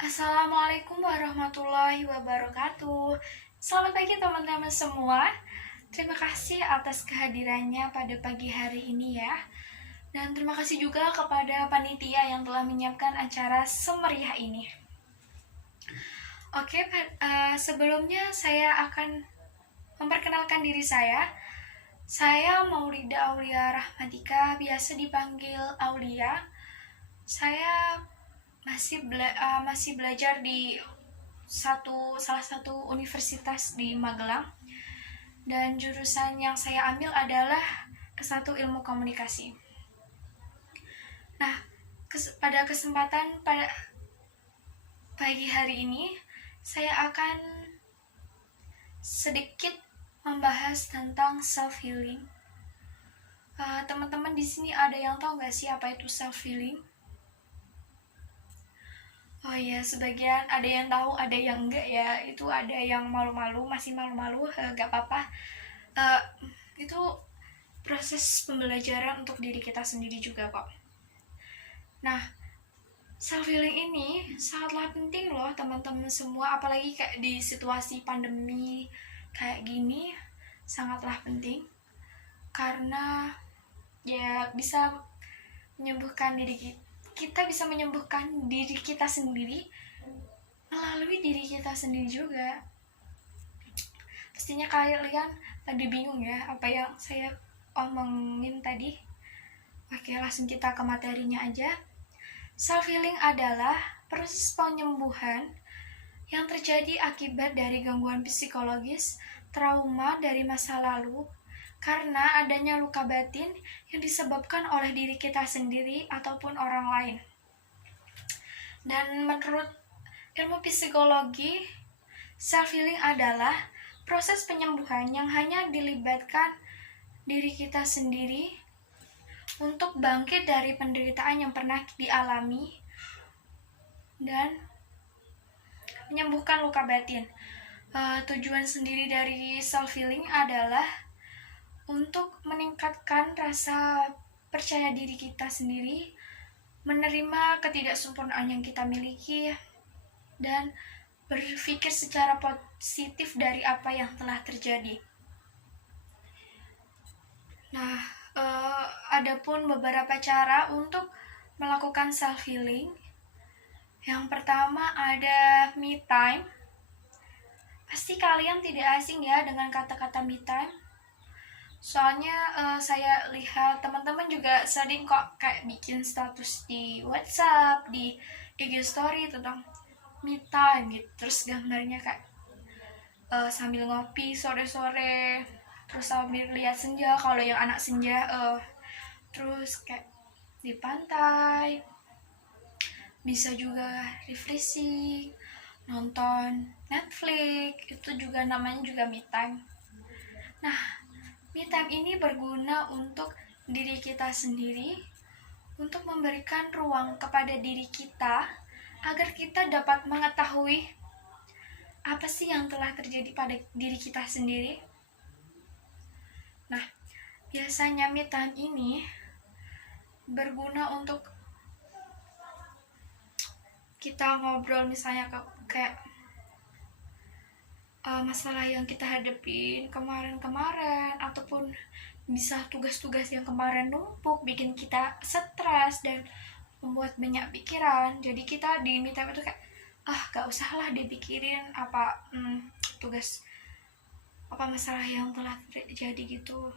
Assalamualaikum warahmatullahi wabarakatuh. Selamat pagi teman-teman semua. Terima kasih atas kehadirannya pada pagi hari ini ya. Dan terima kasih juga kepada panitia yang telah menyiapkan acara semeriah ini. Oke, sebelumnya saya akan memperkenalkan diri saya. Saya Maulida Aulia Rahmatika, biasa dipanggil Aulia. Saya masih belajar di salah satu universitas di Magelang, dan jurusan yang saya ambil adalah ke-1 ilmu komunikasi. Nah, pada kesempatan pada pagi hari ini saya akan sedikit membahas tentang self healing. Teman-teman di sini ada yang tahu nggak sih apa itu self healing? Oh iya, sebagian ada yang tahu, ada yang enggak ya. Itu ada yang malu-malu, masih malu-malu, gak apa-apa. Itu proses pembelajaran untuk diri kita sendiri juga kok. Nah, self healing ini sangatlah penting loh teman-teman semua, apalagi kayak di situasi pandemi kayak gini, sangatlah penting. Karena ya bisa menyembuhkan kita bisa menyembuhkan diri kita sendiri melalui diri kita sendiri juga. Pastinya kalian pada bingung ya apa yang saya omongin tadi. Oke, langsung kita ke materinya aja. Self healing adalah proses penyembuhan yang terjadi akibat dari gangguan psikologis, trauma dari masa lalu, karena adanya luka batin yang disebabkan oleh diri kita sendiri ataupun orang lain. Dan menurut ilmu psikologi, self healing adalah proses penyembuhan yang hanya dilibatkan diri kita sendiri untuk bangkit dari penderitaan yang pernah dialami dan menyembuhkan luka batin. Tujuan sendiri dari self healing adalah untuk meningkatkan rasa percaya diri kita sendiri, menerima ketidaksempurnaan yang kita miliki, dan berpikir secara positif dari apa yang telah terjadi. Nah, adapun beberapa cara untuk melakukan self healing. Yang pertama ada me time. Pasti kalian tidak asing ya dengan kata-kata me time. Soalnya saya lihat teman-teman juga sering kok kayak bikin status di WhatsApp, di IG story tentang me time gitu. Terus gambarnya kayak sambil ngopi sore-sore, terus sambil lihat senja kalau yang anak senja, terus kayak di pantai, bisa juga refreshing, nonton Netflix, itu juga namanya juga me time. Nah, me time ini berguna untuk diri kita sendiri, untuk memberikan ruang kepada diri kita agar kita dapat mengetahui apa sih yang telah terjadi pada diri kita sendiri. Nah, biasanya me time ini berguna untuk kita ngobrol misalnya kayak masalah yang kita hadapin kemarin-kemarin, ataupun bisa tugas-tugas yang kemarin numpuk bikin kita stres dan membuat banyak pikiran. Jadi kita di me time itu kayak gak usah lah dipikirin apa tugas apa masalah yang telah terjadi gitu.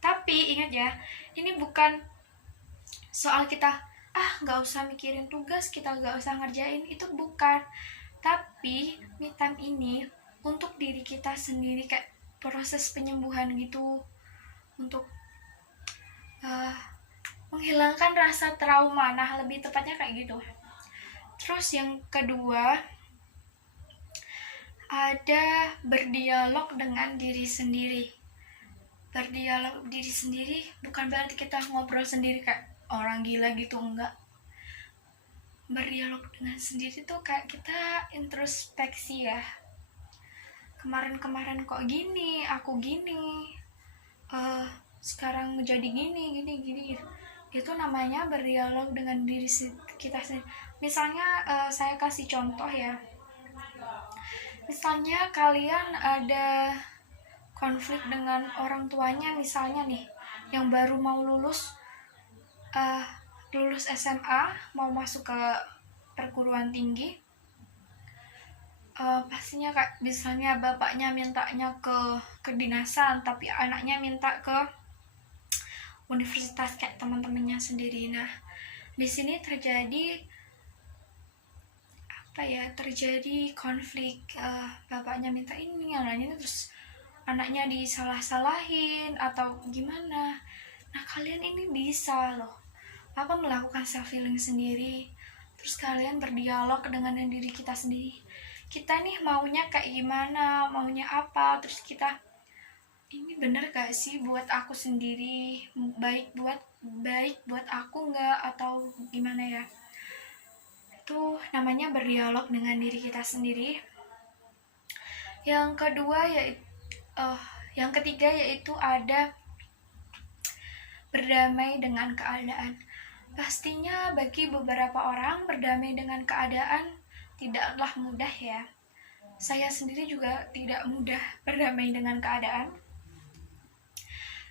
Tapi ingat ya, ini bukan soal kita gak usah mikirin tugas, kita gak usah ngerjain, itu bukan. Tapi me time ini untuk diri kita sendiri, kayak proses penyembuhan gitu, untuk menghilangkan rasa trauma. Nah, lebih tepatnya kayak gitu. Terus yang kedua ada berdialog dengan diri sendiri. Berdialog diri sendiri bukan berarti kita ngobrol sendiri kayak orang gila gitu, enggak. Berdialog dengan sendiri tuh kayak kita introspeksi ya. Kemarin-kemarin kok gini, aku gini, sekarang jadi gini. Itu namanya berdialog dengan diri kita sendiri. Misalnya saya kasih contoh ya. Misalnya kalian ada konflik dengan orang tuanya, misalnya nih yang baru mau uh, lulus SMA, mau masuk ke perguruan tinggi. Pastinya kak, misalnya bapaknya mintanya ke kedinasan, tapi anaknya minta ke universitas kayak teman-temannya sendiri. Nah, di sini terjadi konflik. Bapaknya minta ini, anaknya terus anaknya disalah-salahin atau gimana. Nah, kalian ini bisa loh melakukan self healing sendiri, terus kalian berdialog dengan diri kita sendiri. Kita nih maunya kayak gimana, maunya apa, terus kita ini bener gak sih buat aku sendiri, baik buat aku nggak, atau gimana ya. Itu namanya berdialog dengan diri kita sendiri. Yang ketiga yaitu ada berdamai dengan keadaan. Pastinya bagi beberapa orang berdamai dengan keadaan tidaklah mudah ya. Saya sendiri juga tidak mudah berdamai dengan keadaan.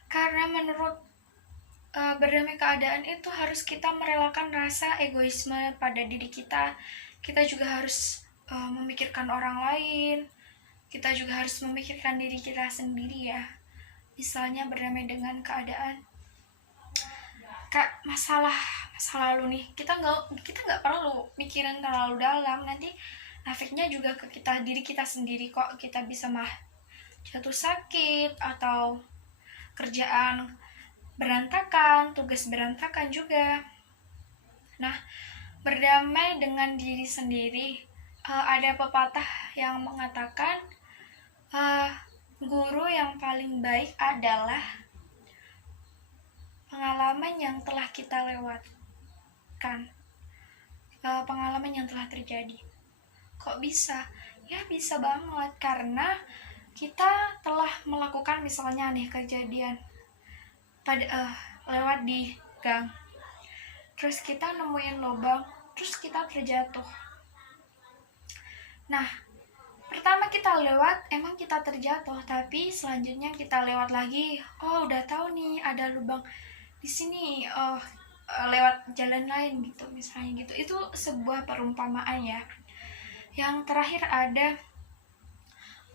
Karena menurut berdamai keadaan itu harus kita merelakan rasa egoisme pada diri kita. Kita juga harus memikirkan orang lain. Kita juga harus memikirkan diri kita sendiri ya. Misalnya berdamai dengan keadaan. Masalah masa lalu nih, kita nggak perlu mikirin terlalu dalam, nanti efeknya juga ke diri kita sendiri kok. Kita bisa jatuh sakit, atau kerjaan berantakan, tugas berantakan juga. Nah, berdamai dengan diri sendiri, ada pepatah yang mengatakan guru yang paling baik adalah pengalaman yang telah kita lewatkan, pengalaman yang telah terjadi. Kok bisa? Ya bisa banget, karena kita telah melakukan misalnya nih kejadian lewat di gang, terus kita nemuin lubang, terus kita terjatuh. Nah, pertama kita lewat, emang kita terjatuh, tapi selanjutnya kita lewat lagi, udah tahu nih ada lubang di sini, lewat jalan lain gitu, misalnya gitu. Itu sebuah perumpamaan ya. Yang terakhir ada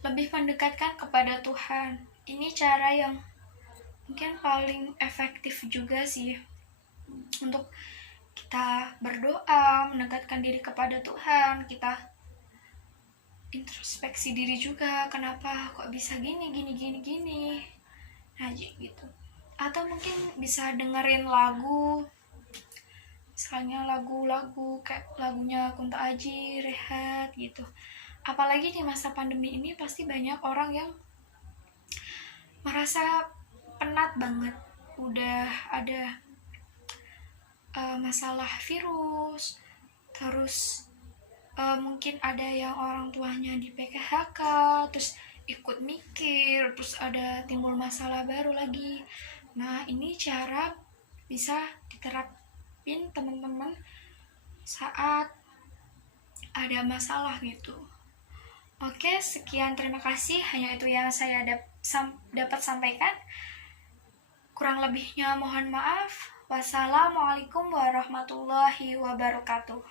lebih mendekatkan kepada Tuhan. Ini cara yang mungkin paling efektif juga sih untuk kita berdoa, mendekatkan diri kepada Tuhan. Kita introspeksi diri juga, kenapa kok bisa gini. Nah gitu. Atau mungkin bisa dengerin lagu, misalnya lagu-lagu kayak lagunya Kunto Aji, Rehat gitu. Apalagi di masa pandemi ini pasti banyak orang yang merasa penat banget, udah ada masalah virus, terus mungkin ada yang orang tuanya di PHK, terus ikut mikir, terus ada timbul masalah baru lagi. Nah, ini cara bisa diterapin teman-teman saat ada masalah gitu. Oke, sekian, terima kasih. Hanya itu yang saya dapat sampaikan. Kurang lebihnya mohon maaf. Wassalamualaikum warahmatullahi wabarakatuh.